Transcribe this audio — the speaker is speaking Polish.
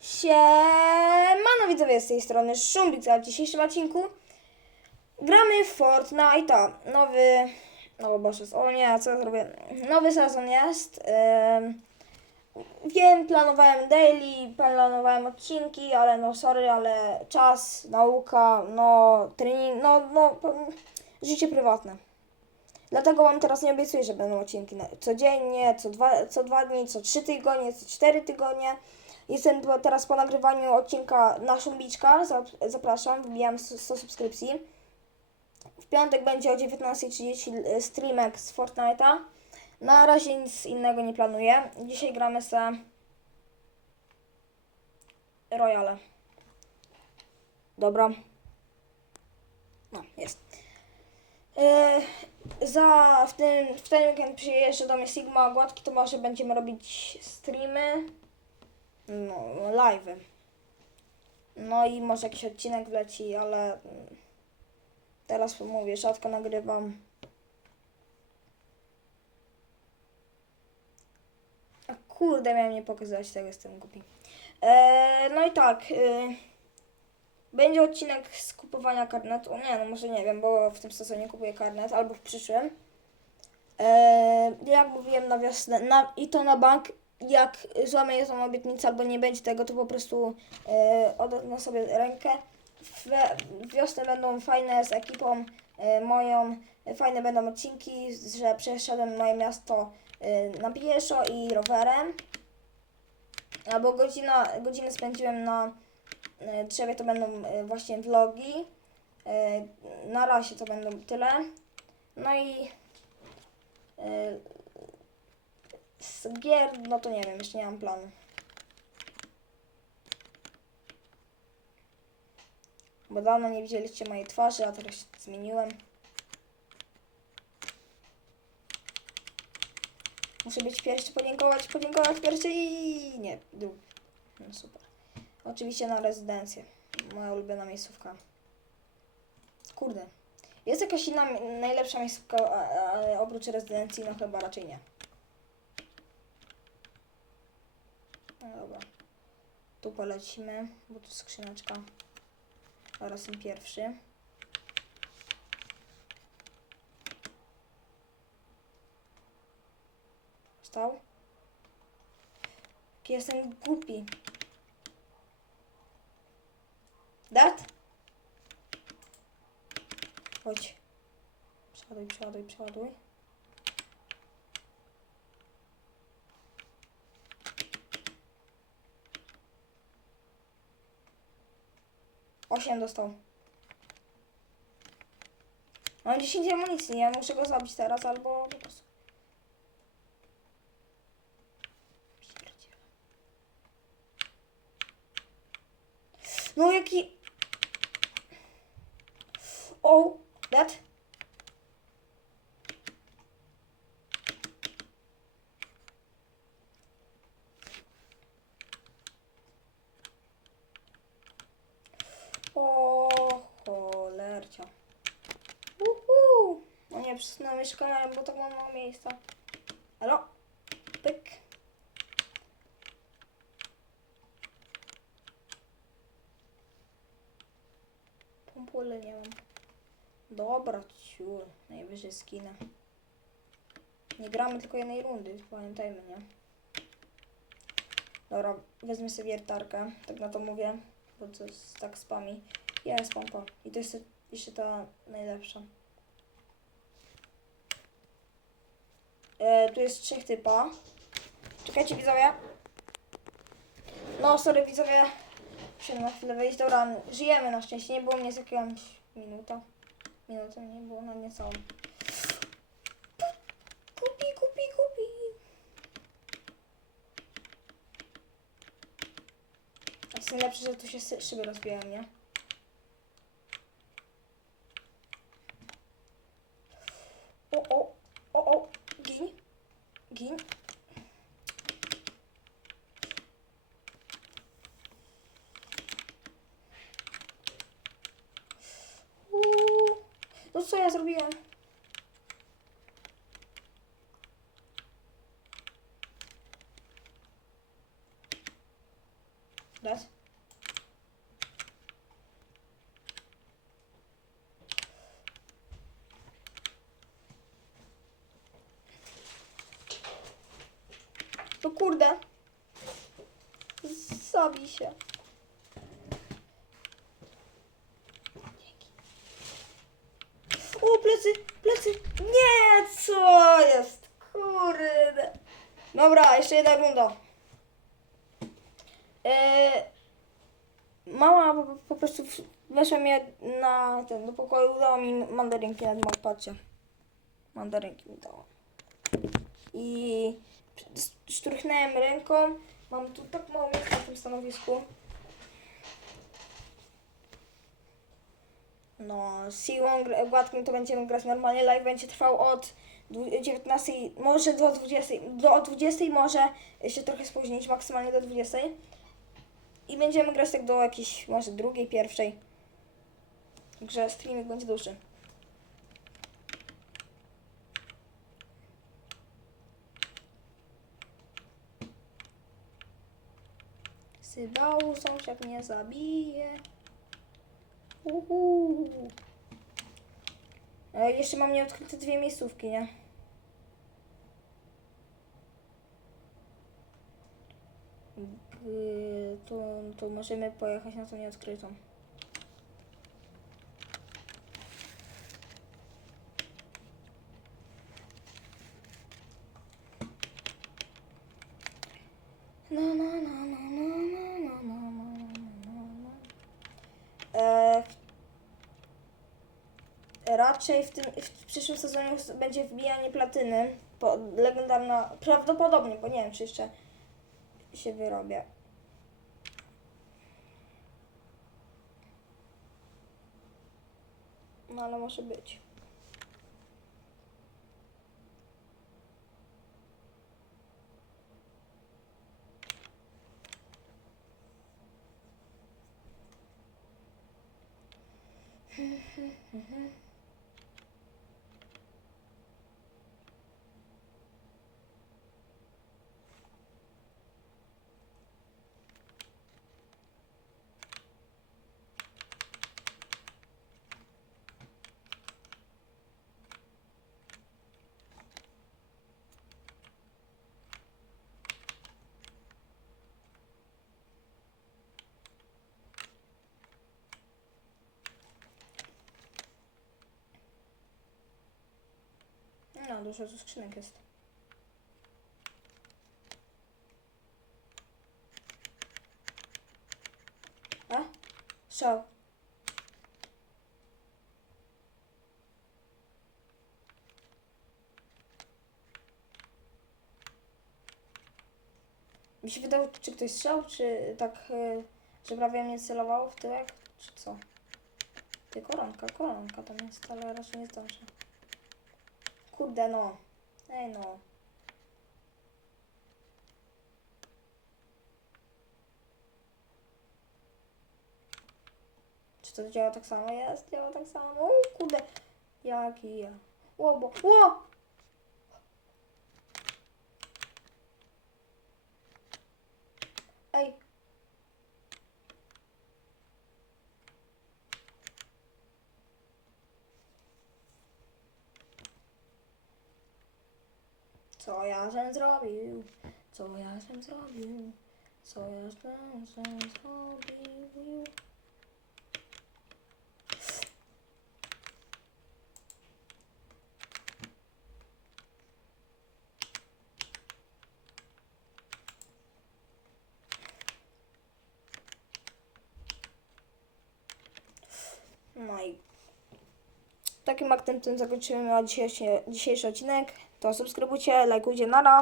Siemano widzowie z tej strony Szumbik, a w dzisiejszym odcinku gramy w Fortnite'a. Nowy, no boże, o nie, co ja zrobię? Nowy sezon jest. Wiem, planowałem daily, planowałem odcinki, ale no sorry, ale czas, nauka, no trening, no, no, życie prywatne. Dlatego wam teraz nie obiecuję, że będą odcinki codziennie, co dwa, co dwa dni, co trzy tygodnie, co cztery tygodnie. Jestem teraz po nagrywaniu odcinka na Szumbiczka. Zap- Zapraszam, wbijam 100 subskrypcji. W piątek będzie o 19.30 streamek z Fortnite'a. Na razie nic innego nie planuję. Dzisiaj gramy se Royale. Dobra. No, jest. Yy, za w ten, w ten weekend przyjeżdża do mnie Sigma Gładki, to może będziemy robić streamy, no, live'y. No i może jakiś odcinek wleci, ale mm, teraz mówię, rzadko nagrywam. A kurde, miałem nie pokazywać tego, jestem głupi. Eee, no i tak, yy, będzie odcinek z kupowania karnetu. Nie, no może nie wiem, bo w tym sezonie kupuję karnet, albo w przyszłym. Eee, jak mówiłem na wiosnę, na, i to na bank, jak złamię tą obietnicę albo nie będzie tego, to po prostu odetnę sobie rękę. W, w wiosnę będą fajne z ekipą e, moją, fajne będą odcinki, że przeszedłem moje miasto e, na pieszo i rowerem. Albo godzina, godzinę spędziłem na drzewie, to będą właśnie vlogi. Na razie to będą tyle. No i z gier, no to nie wiem, jeszcze nie mam planu. Bo dawno nie widzieliście mojej twarzy, a teraz się zmieniłem. Muszę być pierwszy, podziękować, podziękować pierwszy i nie, dół. No super. Oczywiście na rezydencję. Moja ulubiona miejscówka. Kurde. Jest jakaś inna, najlepsza miejscówka oprócz rezydencji? No chyba raczej nie. Dobra. Tu polecimy, bo tu skrzyneczka. Oraz ten pierwszy. Stał? Jestem głupi. Dat? Chodź. Przeładuj, przeładuj, przeładuj. Osiem dostał. Mam 10 amunicji, ja muszę go zabić teraz albo po prostu. No jaki... O, that. O, cholercia. Uhu. No nie, przesunąłem jeszcze kamerę, bo tak mam mało miejsca. Halo? Pyk. Pompule nie mam. Dobra, ciur. Najwyżej skinę. Nie gramy tylko jednej rundy, pamiętajmy, nie? Dobra, wezmę sobie wiertarkę, tak na to mówię, bo to jest tak spami. Jest pompa. I to jest jeszcze ta najlepsza. E, tu jest trzech typa. Czekajcie widzowie. No, sorry widzowie. Muszę na chwilę wyjść. Dobra, żyjemy na szczęście. Nie było mnie z jakąś minuta. Minutę nie było, no nie całą. Kupi, kupi, kupi. A jest najlepsze, że tu się szyby rozbijają, nie? O, o, o, o, gin, gin. Uuu, no co ja zrobiłem? Raz. No kurde. Zabij się. O, plecy, plecy. Nie, co jest? Kurde. Dobra, jeszcze jedna runda. Eee, mama po, po prostu weszła mnie na ten, do pokoju, dała mi mandarynki na patrzcie. Mandarynki mi dała. I sz- szturchnąłem ręką. Mam tu tak mało miejsca na tym stanowisku. No, siłą gładką to będziemy grać normalnie. Live będzie trwał od dwu- 19, może do 20, do 20 może się trochę spóźnić, maksymalnie do 20. I będziemy grać tak do jakiejś może drugiej, pierwszej. Także streaming będzie dłuższy. Sybał sąsiad mnie zabije. Uhu. E, jeszcze mam nieodkryte dwie miejscówki, nie? To, to możemy pojechać na tą nieodkrytą. No, no, no, no, no, no, no, no, no, no, no. E, raczej w, tym, w przyszłym sezonie będzie wbijanie platyny. Po, legendarna, prawdopodobnie, bo nie wiem, czy jeszcze się wyrobię. No ale może być. No, dużo tu skrzynek jest. A? Strzał. Mi się wydało, czy ktoś strzał, czy tak, y, że prawie mnie celowało w tyłek, czy co? Ty, koronka, koronka tam jest, ale raczej nie zdążę. Kurde no. Ej no. Czy to działa tak samo? Jest, działa tak samo. O kurde. Jaki ja. Ło, bo. Ło! Ej. Co ja żem zrobił? Co ja żem zrobił? Co ja żem, żem zrobił? No i takim akcentem zakończymy dzisiejszy, dzisiejszy odcinek. To subskrybujcie, lajkujcie, nara.